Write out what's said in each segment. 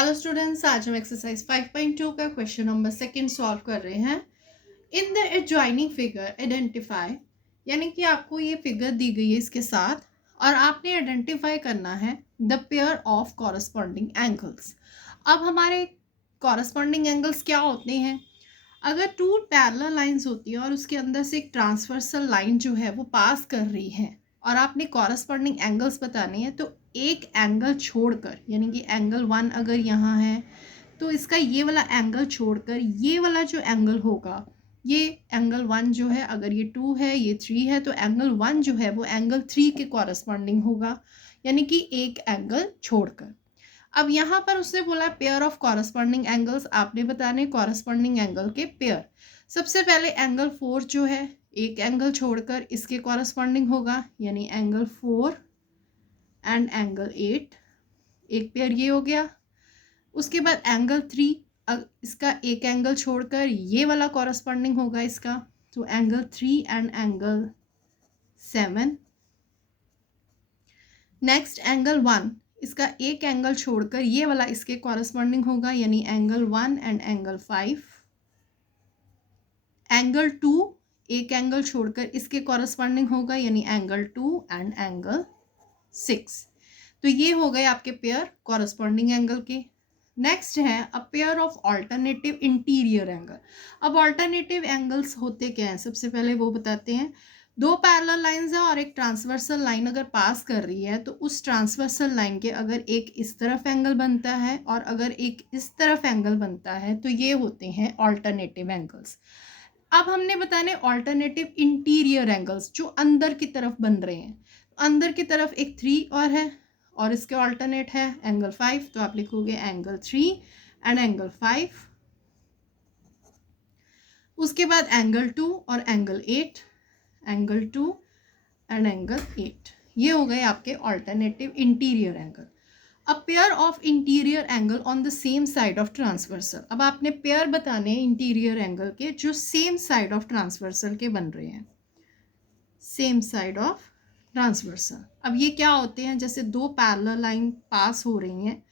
Hello students, आज हम exercise 5.2 का क्वेश्चन नंबर सेकंड सॉल्व कर रहे हैं। In the adjoining figure identify, यानी कि आपको ये फिगर दी गई है इसके साथ और आपने आइडेंटिफाई करना है the pair of corresponding angles. अब हमारे कॉरस्पॉन्डिंग एंगल्स क्या होते हैं? अगर टू पैरेलल लाइंस होती है और उसके अंदर से एक ट्रांसवर्सल लाइन जो है वो पास कर रही है और आपने कॉरस्पॉन्डिंग एंगल्स बताने हैं, तो एक एंगल छोड़कर, यानी कि एंगल 1 अगर यहाँ है तो इसका ये वाला एंगल छोड़कर ये वाला जो एंगल होगा, ये एंगल 1 जो है, अगर ये 2 है ये 3 है, तो एंगल 1 जो है वो एंगल 3 के कॉरस्पॉन्डिंग होगा, यानी कि एक एंगल छोड़कर। अब यहाँ पर उसने बोला पेयर ऑफ कॉरस्पॉन्डिंग एंगल्स, आपने बताने कॉरस्पॉन्डिंग एंगल के पेयर। सबसे पहले एंगल 4 जो है एक एंगल छोड़कर इसके कॉरस्पॉन्डिंग होगा, यानी एंगल 4 एंड एंगल 8, एक पेयर ये हो गया। उसके बाद एंगल 3, इसका एक एंगल छोड़कर ये वाला कॉरस्पॉन्डिंग होगा इसका, तो angle 3 and angle 7। Next angle 1, इसका एक एंगल छोड़कर ये वाला इसके कॉरस्पॉन्डिंग होगा, यानी एंगल 1 एंड एंगल 5। एंगल 2, एक एंगल छोड़कर इसके कॉरस्पॉन्डिंग होगा, यानी एंगल 2 एंड एंगल 6। तो ये हो गए आपके पेयर कॉरस्पॉन्डिंग एंगल के। नेक्स्ट है a pair of alternative interior angle. अब ऑल्टरनेटिव एंगल्स होते क्या हैं, सबसे पहले वो बताते हैं। दो पैरेलल लाइंस है और एक ट्रांसवर्सल लाइन अगर पास कर रही है, तो उस ट्रांसवर्सल लाइन के अगर एक इस तरफ एंगल बनता है और अगर एक इस तरफ एंगल बनता है, तो ये होते हैं ऑल्टरनेटिव एंगल्स। अब हमने बताने ऑल्टरनेटिव इंटीरियर एंगल्स, जो अंदर की तरफ बन रहे हैं। अंदर की तरफ एक 3 और है और इसके ऑल्टरनेट है एंगल 5, तो आप लिखोगे एंगल 3 एंड एंगल 5। उसके बाद एंगल 2 और एंगल 8, एंगल 2 एंड एंगल 8। ये हो गए आपके ऑल्टरनेटिव इंटीरियर एंगल। अब pair of interior angle on the same side of transversal. अब आपने पेयर बताने हैं इंटीरियर एंगल के जो सेम साइड ऑफ ट्रांसवर्सल के बन रहे हैं, सेम साइड ऑफ ट्रांसवर्सल। अब ये क्या होते हैं, जैसे दो पैरेलल लाइन पास हो रही हैं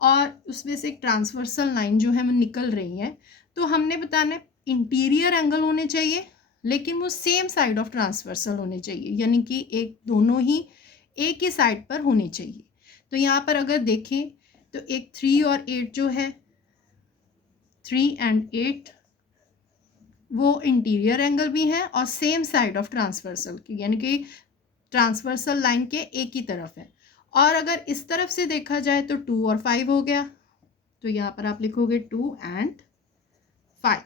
और उसमें से एक ट्रांसवर्सल लाइन जो है वो निकल रही है, तो हमने बताना इंटीरियर एंगल होने चाहिए लेकिन वो सेम साइड ऑफ ट्रांसवर्सल होने चाहिए, यानी कि एक दोनों ही एक ही साइड पर होने चाहिए। तो यहाँ पर अगर देखें तो एक 3 और 8 जो है, 3 एंड 8 वो इंटीरियर एंगल भी हैं और सेम साइड ऑफ ट्रांसवर्सल की, यानी कि ट्रांसवर्सल लाइन के एक ही तरफ है। और अगर इस तरफ से देखा जाए तो 2 और 5 हो गया, तो यहाँ पर आप लिखोगे 2 एंड 5।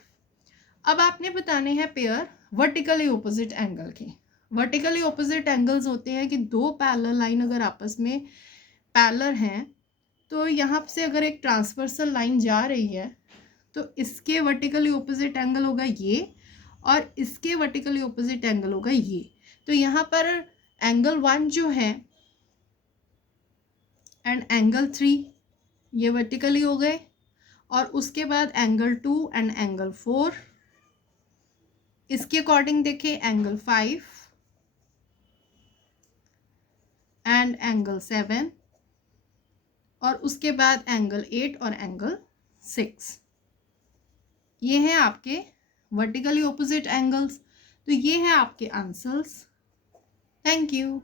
अब आपने बताने हैं पेयर वर्टिकली ऑपोजिट एंगल के। वर्टिकली ऑपोजिट एंगल्स होते हैं कि दो पैरेलल लाइन अगर आपस में पैरेलल हैं, तो यहाँ से अगर एक ट्रांसवर्सल लाइन जा रही है तो इसके वर्टिकली ऑपोजिट एंगल होगा ये और इसके वर्टिकली ऑपोजिट एंगल होगा ये। तो यहाँ पर एंगल 1 जो है एंड एंगल 3 ये वर्टिकली हो गए, और उसके बाद एंगल 2 एंड एंगल 4, इसके अकॉर्डिंग देखें एंगल 5 एंड एंगल 7, और उसके बाद एंगल 8 और एंगल 6। ये हैं आपके वर्टिकली ऑपोजिट एंगल्स। तो ये हैं आपके आंसर्स। Thank you.